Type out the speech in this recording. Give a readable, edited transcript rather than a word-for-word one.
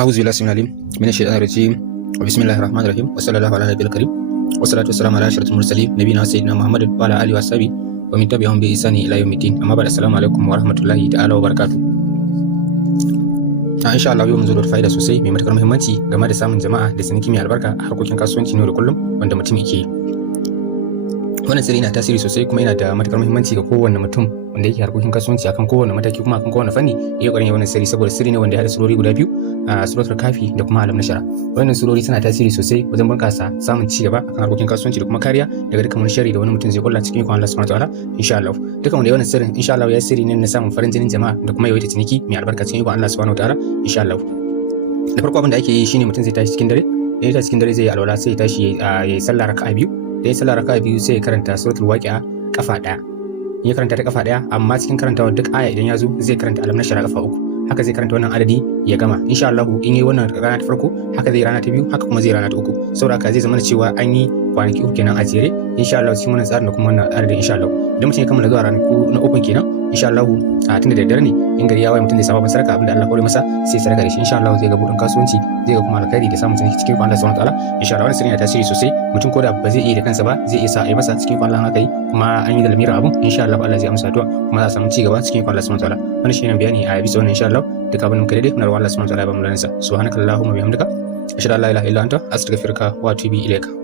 أعوذ بالله السميع العليم من الشيطان الرجيم وبسم الله الرحمن الرحيم وصلى الله على النبي الكريم والصلاة والسلام على أشرف المرسلين نبينا سيدنا محمد وعلى آله وصحبه ومن تبعهم بإحسان إلى يوم الدين أما بعد السلام عليكم ورحمة الله تعالى وبركاته. insha Allah yau mun zo da fa'ida sosai mai matukar muhimmanci game da samun jama'a da ciniki mai albarka a harkokin kasuwanci ne da kullum wanda mutum yake yi. Wannan sirri yana tasiri sosai kuma yana da matukar muhimmanci ga kowanne mutum wanda yake harkokin kasuwanci akan kowanne mataki kuma akan kowanne fanni ya ƙwarin wannan sirri saboda sirri ne wanda ya haɗa surori guda biyu a suratul kafi da kuma alam nashara. Wannan surori suna tasiri sosai wajen bunƙasa samun ci gaba akan harkokin kasuwanci da kuma kariya daga dukkan wani sharri da wani mutum zai kulla cikin ikon Allah subhanahu wataala insha Allah. Dukkan wanda ya wannan sirrin insha Allah ya sirri ne na samun farin jinin jama'a da kuma yawaita ciniki mai albarka cikin ikon Allah subhanahu wataala insha Allah. Da farko abin da ake yi shine mutum zai tashi cikin dare, idan ya tashi cikin dare zai yi alwala sai ya tashi ya yi sallah raka'a biyu. Da ya sallah raka'a biyu sai ya karanta suratul waqi'a kafa ɗaya. Ya karanta ta kafa ɗaya amma cikin karantawa duk aya idan ya zo zai karanta alam nashara kafa uku. Haka zai karanta wannan adadi ya gama insha Allah. In yi wannan rana ta farko haka zai rana ta biyu haka kuma zai rana ta uku, saboda haka zai zama cewa an yi kwanaki uku kenan a jere insha Allah cikin wannan tsarin da kuma wannan adadin insha Allah. Idan mutum ya kammala zuwa ranaku na uku kenan insha Allah a tunda da daddare ne in gari ya waye mutum zai samu sadaka abinda Allah kore masa sai sadaka da shi insha Allah zai ga budin kasuwanci zai ga kuma alkhairi da samun ciniki cikin Allah subhanahu wataala insha Allah. Wannan sirri yana tasiri sosai, mutum ko da ba zai iya da kansa ba zai iya sa a yi masa cikin Allah haka yi kuma an yi da lamirin abun insha Allah Allah zai amsa addu'a kuma za a samu ci gaba cikin Allah subhanahu wataala. Wannan shine bayani a bisa wannan insha Allah. Duk abin da muka daidai muna roƙon Allah subhanahu wataala ya ba mu lansa. Subhanakallahumma wa bihamdika ashhadu an la ilaha illa anta astaghfiruka wa atubu ilaika.